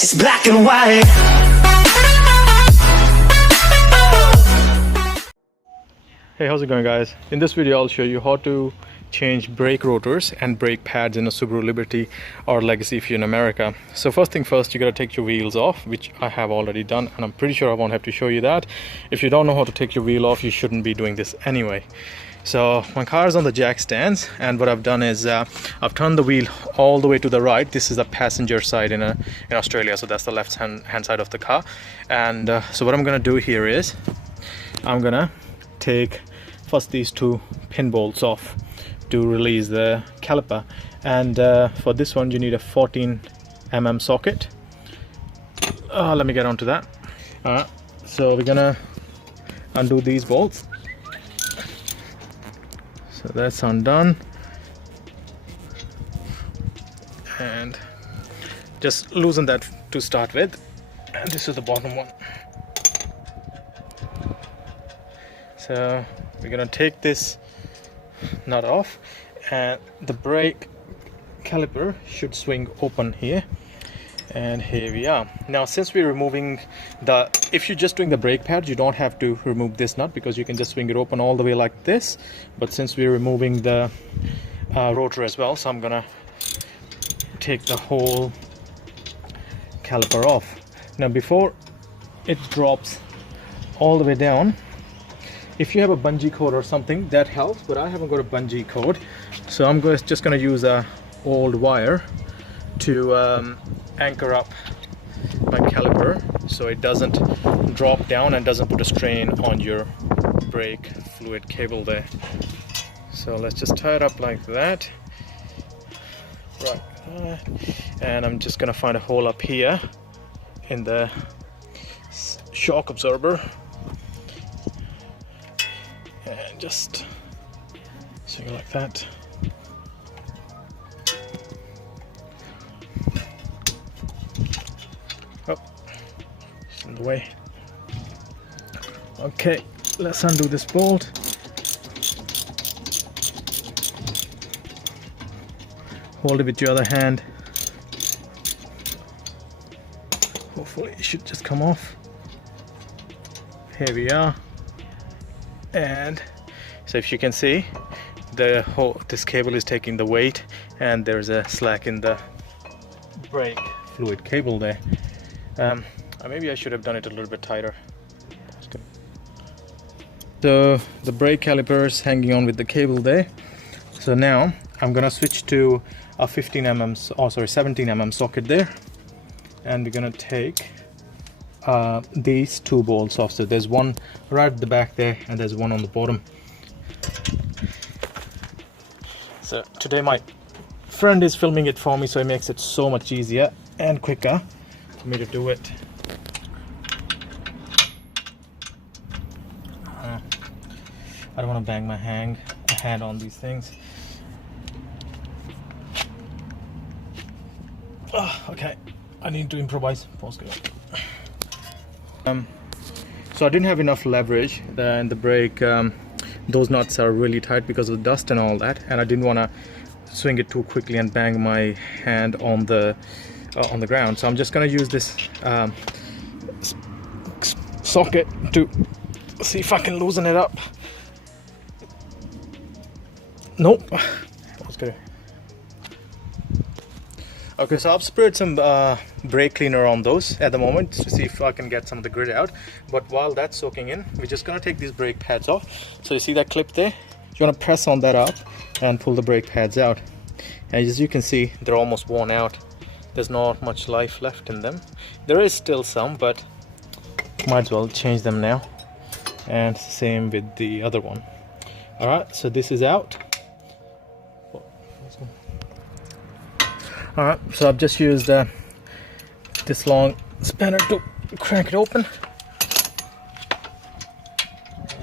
It's black and white. Hey, how's it going, guys? In this video I'll show you how to change brake rotors and brake pads in a Subaru Liberty or Legacy if you're in America. So first thing first, you gotta take your wheels off, which I have already done, and I'm pretty sure I won't have to show you that. If you don't know how to take your wheel off, you shouldn't be doing this anyway. So my car is on the jack stands, and what I've done is I've turned the wheel all the way to the right. This is the passenger side in Australia, so that's the left hand side of the car. And so what I'm gonna do here is I'm gonna take first these two pin bolts off to release the caliper, and for this one you need a 14mm socket. Let me get onto that. So we're gonna undo these bolts. So that's undone, and just loosen that to start with, and this is the bottom one. So we're gonna take this nut off, and the brake caliper should swing open here, and here we are. Now since we're removing if you're just doing the brake pad, you don't have to remove this nut because you can just swing it open all the way like this, but since we're removing the rotor as well, so I'm gonna take the whole caliper off. Now before it drops all the way down, if you have a bungee cord or something, that helps, but I haven't got a bungee cord, so I'm just going to use a old wire to anchor up my caliper so it doesn't drop down and doesn't put a strain on your brake fluid cable there. So let's just tie it up like that, right, and I'm just going to find a hole up here in the shock absorber, and just swing it like that. Oh, it's in the way. Okay, let's undo this bolt. Hold it with your other hand. Hopefully it should just come off. Here we are. And so if you can see, this cable is taking the weight, and there's a slack in the brake fluid cable there. Maybe I should have done it a little bit tighter. That's good. So the brake caliper is hanging on with the cable there. So now I'm gonna switch to a 17mm socket there, and we're gonna take these two bolts off. So there's one right at the back there, and there's one on the bottom. So today my friend is filming it for me, so it makes it so much easier and quicker for me to do it. I don't want to bang my hand on these things. Okay, I need to improvise. Pause. So I didn't have enough leverage in the brake. Those nuts are really tight because of the dust and all that, and I didn't want to swing it too quickly and bang my hand on the ground. So I'm just going to use this socket to see if I can loosen it up. Nope. That's good. Okay, so I've sprayed some brake cleaner on those at the moment to see if I can get some of the grit out. But while that's soaking in, we're just gonna take these brake pads off. So you see that clip there? You wanna press on that up and pull the brake pads out. And as you can see, they're almost worn out. There's not much life left in them. There is still some, but might as well change them now. And same with the other one. Alright, so this is out. Alright, so I've just used this long spanner to crank it open,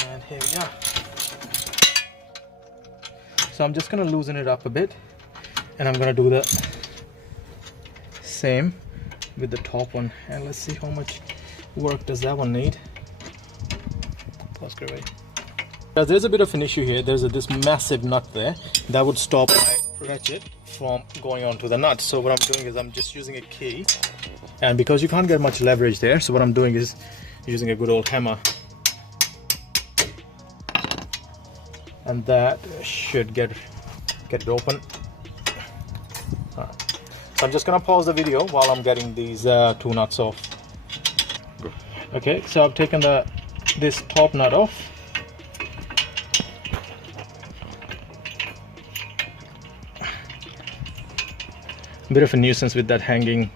and here we are. So I'm just going to loosen it up a bit, and I'm going to do the same with the top one, and let's see how much work does that one need. That's great. There's a bit of an issue here. There's this massive nut there that would stop my ratchet from going onto the nut. So what I'm doing is I'm just using a key, and because you can't get much leverage there, so what I'm doing is using a good old hammer, and that should get it open. So I'm just gonna pause the video while I'm getting these two nuts off. Okay, so I've taken this top nut off. Bit of a nuisance with that hanging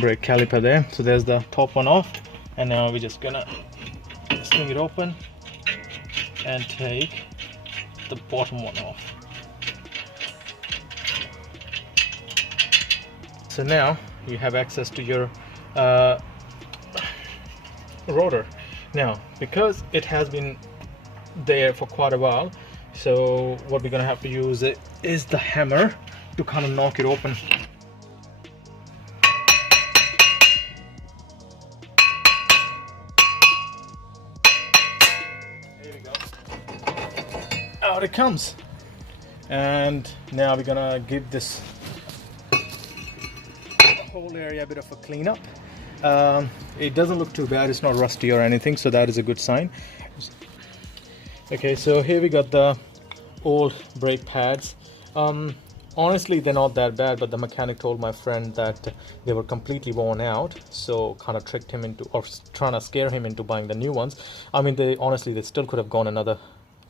brake caliper there. So there's the top one off, and now we're just gonna swing it open and take the bottom one off. So now you have access to your rotor. Now, because it has been there for quite a while, so what we're gonna have to use is the hammer to kind of knock it open. There we go. Out it comes. And now we're gonna give this whole area a bit of a cleanup. It doesn't look too bad, it's not rusty or anything, so that is a good sign. Okay, so here we got the old brake pads. Honestly, they're not that bad, but the mechanic told my friend that they were completely worn out, so kind of tricked him into, or trying to scare him into buying the new ones. I mean, they still could have gone another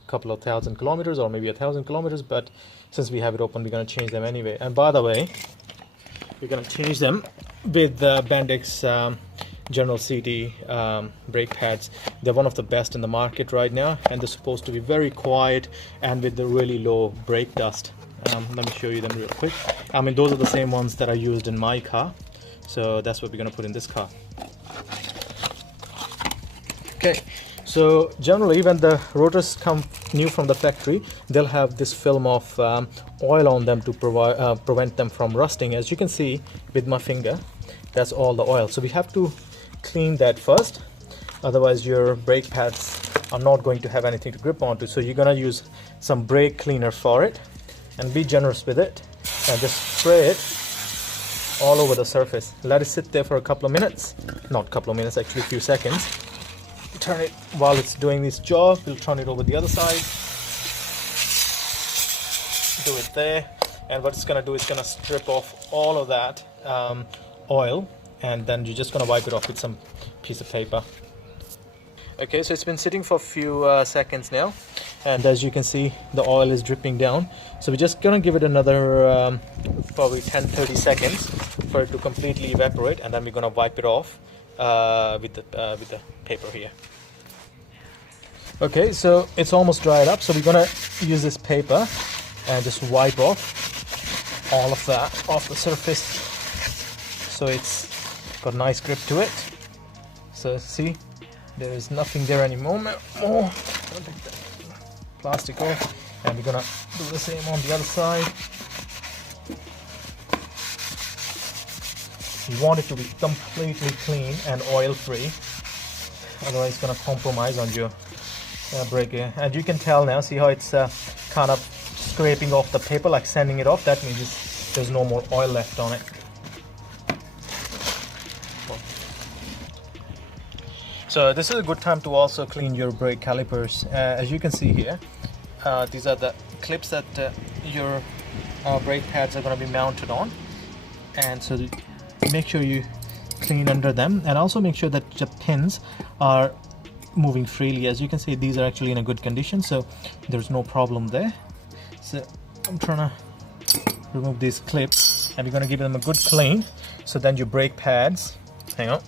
couple of 1,000 kilometers or maybe 1,000 kilometers, but since we have it open, we're going to change them anyway. And by the way, we're going to change them with the Bendix General CD brake pads. They're one of the best in the market right now, and they're supposed to be very quiet and with the really low brake dust. Let me show you them real quick. I mean, those are the same ones that I used in my car, so that's what we're going to put in this car. Okay, so generally when the rotors come new from the factory, they'll have this film of oil on them to prevent them from rusting. As you can see with my finger, that's all the oil. So we have to clean that first, otherwise your brake pads are not going to have anything to grip onto. So you're gonna use some brake cleaner for it, and be generous with it, and just spray it all over the surface. Let it sit there for a couple of minutes, not a couple of minutes, actually a few seconds. Turn it while it's doing this job. We'll turn it over the other side, do it there, and what it's gonna do is gonna strip off all of that oil, and then you're just gonna wipe it off with some piece of paper. Okay, so it's been sitting for a few seconds now, and as you can see, the oil is dripping down. So we're just gonna give it another probably 10-30 seconds for it to completely evaporate, and then we're gonna wipe it off with the paper here. Okay, so it's almost dried up, so we're gonna use this paper and just wipe off all of that off the surface, so it's got a nice grip to it. So see, there is nothing there anymore. Gonna take the plastic off, and we're gonna do the same on the other side. You want it to be completely clean and oil free, otherwise it's gonna compromise on your brake. And you can tell now, see how it's kind of scraping off the paper, like sanding it off. That means there's no more oil left on it. So this is a good time to also clean your brake calipers. As you can see here, these are the clips that your brake pads are going to be mounted on, and so make sure you clean under them, and also make sure that the pins are moving freely. As you can see, these are actually in a good condition, so there's no problem there. So I'm trying to remove these clips, and we're going to give them a good clean, so then your brake pads, hang on,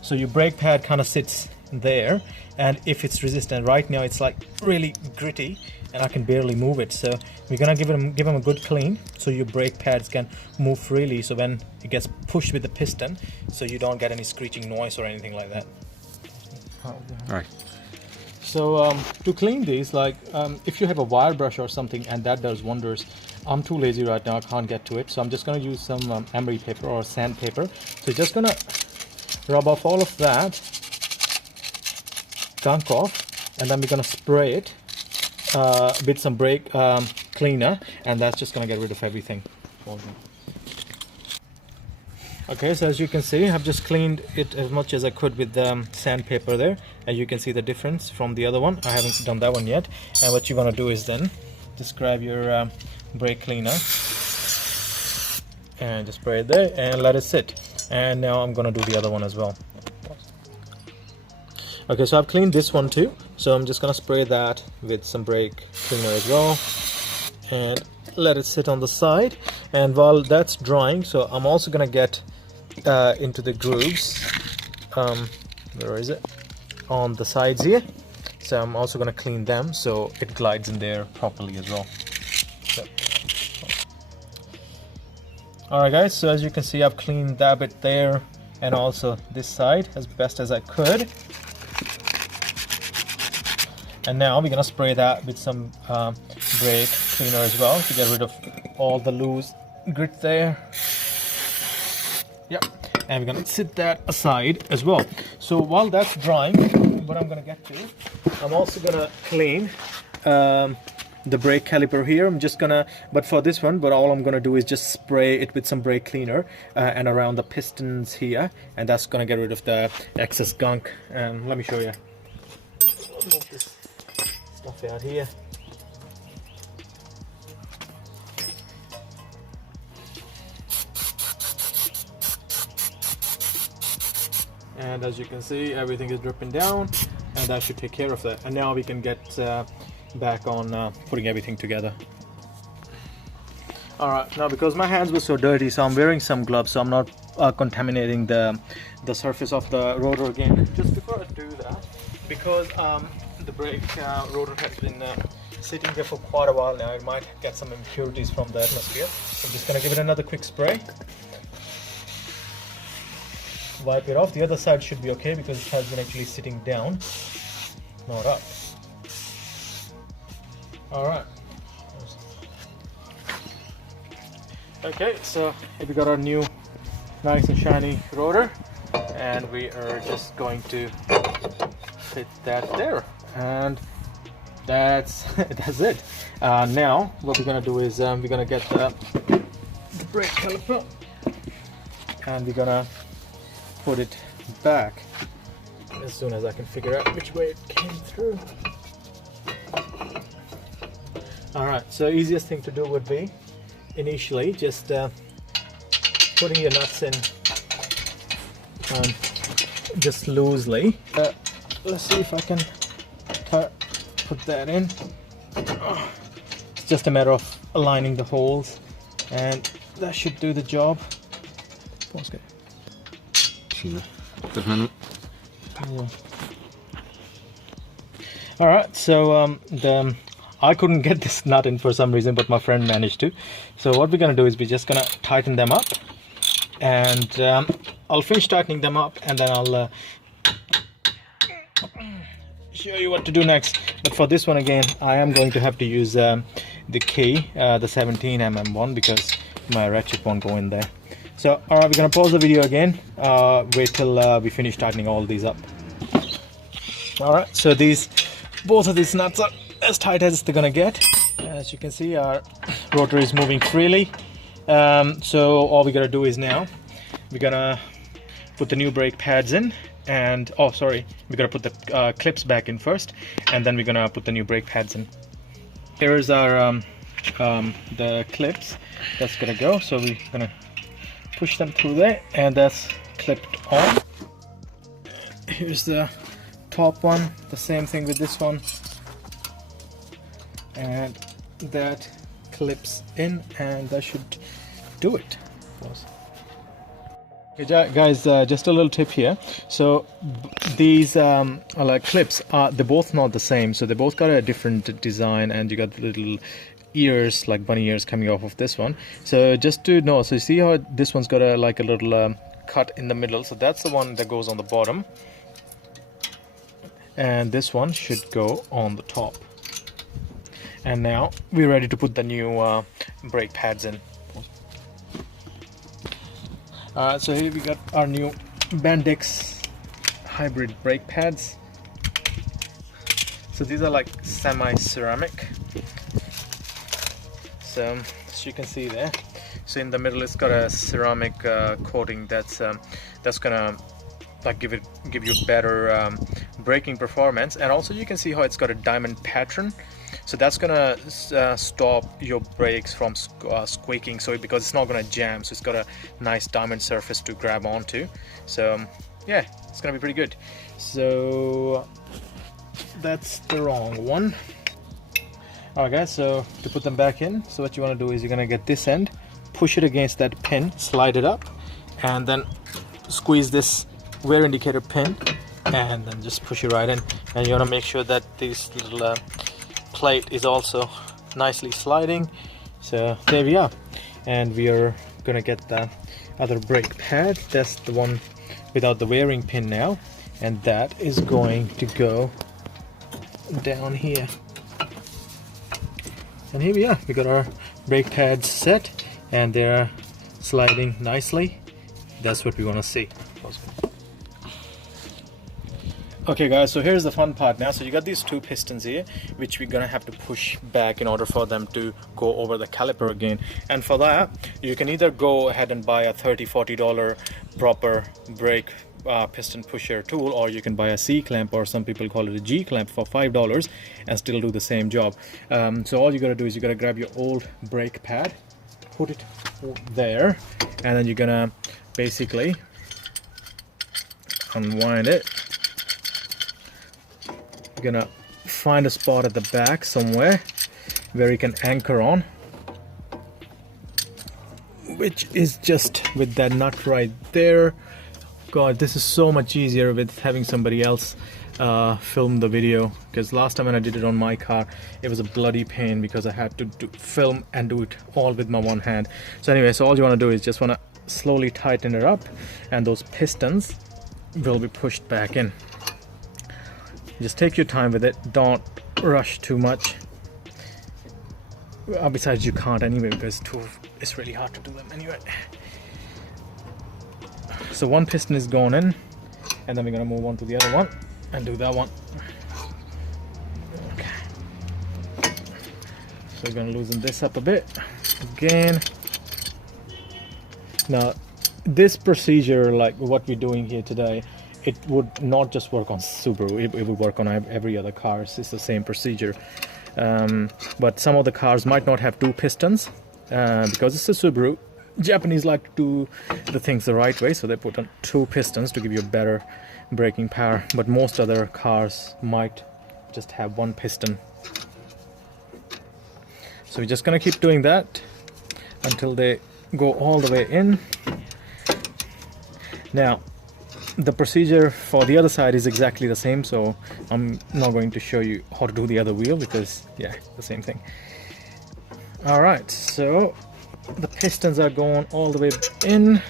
so your brake pad kind of sits there, and if it's resistant, right now it's like really gritty and I can barely move it. So we're gonna give them a good clean, so your brake pads can move freely, so when it gets pushed with the piston, so you don't get any screeching noise or anything like that. Right. So to clean these, like if you have a wire brush or something, and that does wonders. I'm too lazy right now, I can't get to it, so I'm just gonna use some emery paper or sandpaper. So just gonna rub off all of that gunk off, and then we're gonna spray it with some brake cleaner, and that's just gonna get rid of everything. Okay, so as you can see, I've just cleaned it as much as I could with sandpaper there, and you can see the difference from the other one. I haven't done that one yet. And what you want to do is then just grab your brake cleaner and just spray it there and let it sit. And now I'm gonna do the other one as well. Okay, so I've cleaned this one too, so I'm just gonna spray that with some brake cleaner as well and let it sit on the side. And while that's drying, so I'm also gonna get into the grooves, where is it, on the sides here. So I'm also gonna clean them so it glides in there properly as well. So. Alright guys, so as you can see, I've cleaned that bit there and also this side as best as I could. And now we're gonna spray that with some brake cleaner as well to get rid of all the loose grit there. Yep, and we're gonna sit that aside as well. So while that's drying, what I'm gonna get to, I'm also gonna clean the brake caliper here. I'm just gonna, but for this one, but all I'm gonna do is just spray it with some brake cleaner and around the pistons here, and that's gonna get rid of the excess gunk. And let me show you. Move this stuff out here. And as you can see, everything is dripping down, and that should take care of that. And now we can get back on putting everything together. Alright, now because my hands were so dirty, so I'm wearing some gloves, so I'm not contaminating the surface of the rotor again. Just before I do that, because the brake rotor has been sitting there for quite a while now, it might get some impurities from the atmosphere. So I'm just going to give it another quick spray. Wipe it off. The other side should be okay because it has been actually sitting down, not up. Alright. Okay, so we got our new nice and shiny rotor, and we are just going to fit that there, and that's it. Now what we're gonna do is we're gonna get the brake caliper and we're gonna put it back as soon as I can figure out which way it came through. Alright, so easiest thing to do would be initially just putting your nuts in just loosely. Let's see if I can put that in. It's just a matter of aligning the holes, and that should do the job. Alright, so I couldn't get this nut in for some reason, but my friend managed to. So what we're gonna do is we're just gonna tighten them up, and I'll finish tightening them up, and then I'll show you what to do next. But for this one again, I am going to have to use the key, the 17mm one, because my ratchet won't go in there. So alright, we're gonna pause the video again, wait till we finish tightening all these up. Alright, so both of these nuts are as tight as they're gonna get. As you can see, our rotor is moving freely. So all we gotta do is now we're gonna put the new brake pads in, and we're gonna put the clips back in first, and then we're gonna put the new brake pads in. Here's our the clips that's gonna go. So we're gonna push them through there, and that's clipped on. Here's the top one, the same thing with this one, and that clips in, and that should do it. Okay, guys, just a little tip here. So these like clips they're both not the same, so they both got a different design, and you got little ears, like bunny ears, coming off of this one. So just to know, so you see how this one's got a little cut in the middle, so that's the one that goes on the bottom, and this one should go on the top. And now we're ready to put the new brake pads in. So here we got our new Bendix hybrid brake pads. So these are like semi-ceramic. So as you can see there, so in the middle it's got a ceramic coating that's gonna like give you better braking performance. And also you can see how it's got a diamond pattern, so that's gonna stop your brakes from squeaking, so because it's not gonna jam, so it's got a nice diamond surface to grab onto. So yeah, it's gonna be pretty good. So that's the wrong one. Alright guys, so to put them back in, so what you want to do is you're gonna get this end, push it against that pin, slide it up, and then squeeze this wear indicator pin, and then just push it right in. And you want to make sure that this little plate is also nicely sliding. So there we are, and we are gonna get the other brake pad. That's the one without the wearing pin now, and that is going to go down here. And here we are, we got our brake pads set and they're sliding nicely. That's what we want to see. Okay guys, so here's the fun part now. So you got these two pistons here, which we're gonna have to push back in order for them to go over the caliper again. And for that, you can either go ahead and buy a $30–40 proper brake piston pusher tool, or you can buy a C-clamp, or some people call it a G-clamp, for $5 and still do the same job. So all you gotta do is you gotta grab your old brake pad, put it there, and then you're gonna basically unwind it. You're gonna find a spot at the back somewhere where you can anchor on, which is just with that nut right there. God, this is so much easier with having somebody else film the video, because last time when I did it on my car, it was a bloody pain because I had to film and do it all with my one hand. So anyway, so all you want to do is just want to slowly tighten it up, and those pistons will be pushed back in. Just take your time with it, don't rush too much. Besides, you can't anyway, because it's really hard to do them anyway. So one piston is going in, and then we're going to move on to the other one and do that one. Okay. So we're going to loosen this up a bit again. Now this procedure, like what we're doing here today, it would not just work on Subaru, it would work on every other car. It's the same procedure. But some of the cars might not have two pistons because it's a Subaru. Japanese like to do the things the right way, so they put on two pistons to give you better braking power, but most other cars might just have one piston. So we're just gonna keep doing that until they go all the way in. Now the procedure for the other side is exactly the same, so I'm not going to show you how to do the other wheel, because yeah, the same thing. Alright, so the pistons are going all the way in.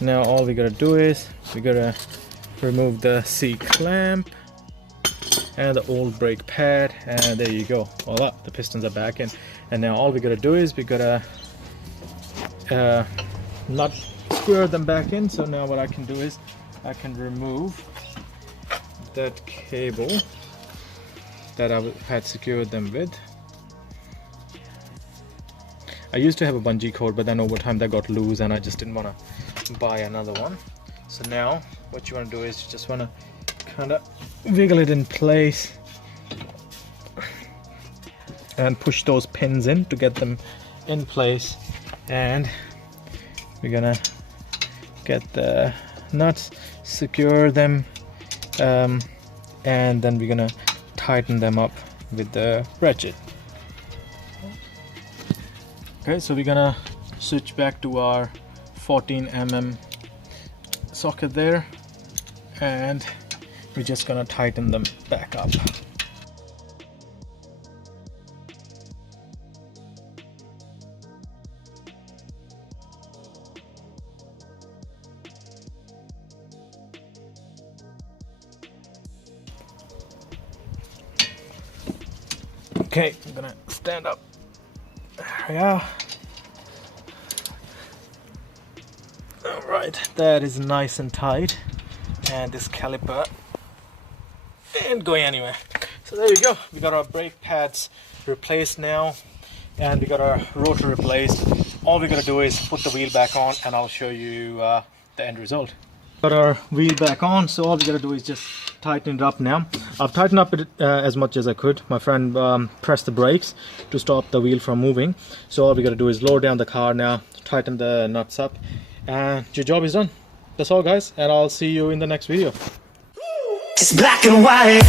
Now all we gotta do is we gotta remove the C-clamp and the old brake pad, and there you go. Voila, the pistons are back in. And now all we gotta do is we gotta not square them back in. So now what I can do is I can remove that cable that I had secured them with. I used to have a bungee cord, but then over time that got loose and I just didn't want to buy another one. So now what you want to do is you just want to kind of wiggle it in place and push those pins in to get them in place, and we're gonna get the nuts, secure them, and then we're gonna tighten them up with the ratchet. Okay, so we're gonna switch back to our 14mm socket there, and we're just gonna tighten them back up. Okay, I'm gonna stand up. There we are. Alright, that is nice and tight, and this caliper ain't going anywhere. So So there you go. We got our brake pads replaced now, and we got our rotor replaced. All we gotta do is put the wheel back on, and I'll show you the end result. Got our wheel back on, so all we gotta do is just tighten it up now. I've tightened up it as much as I could. My friend pressed the brakes to stop the wheel from moving. So all we gotta do is lower down the car now, tighten the nuts up, and your job is done. That's all, guys, and I'll see you in the next video. It's black and white.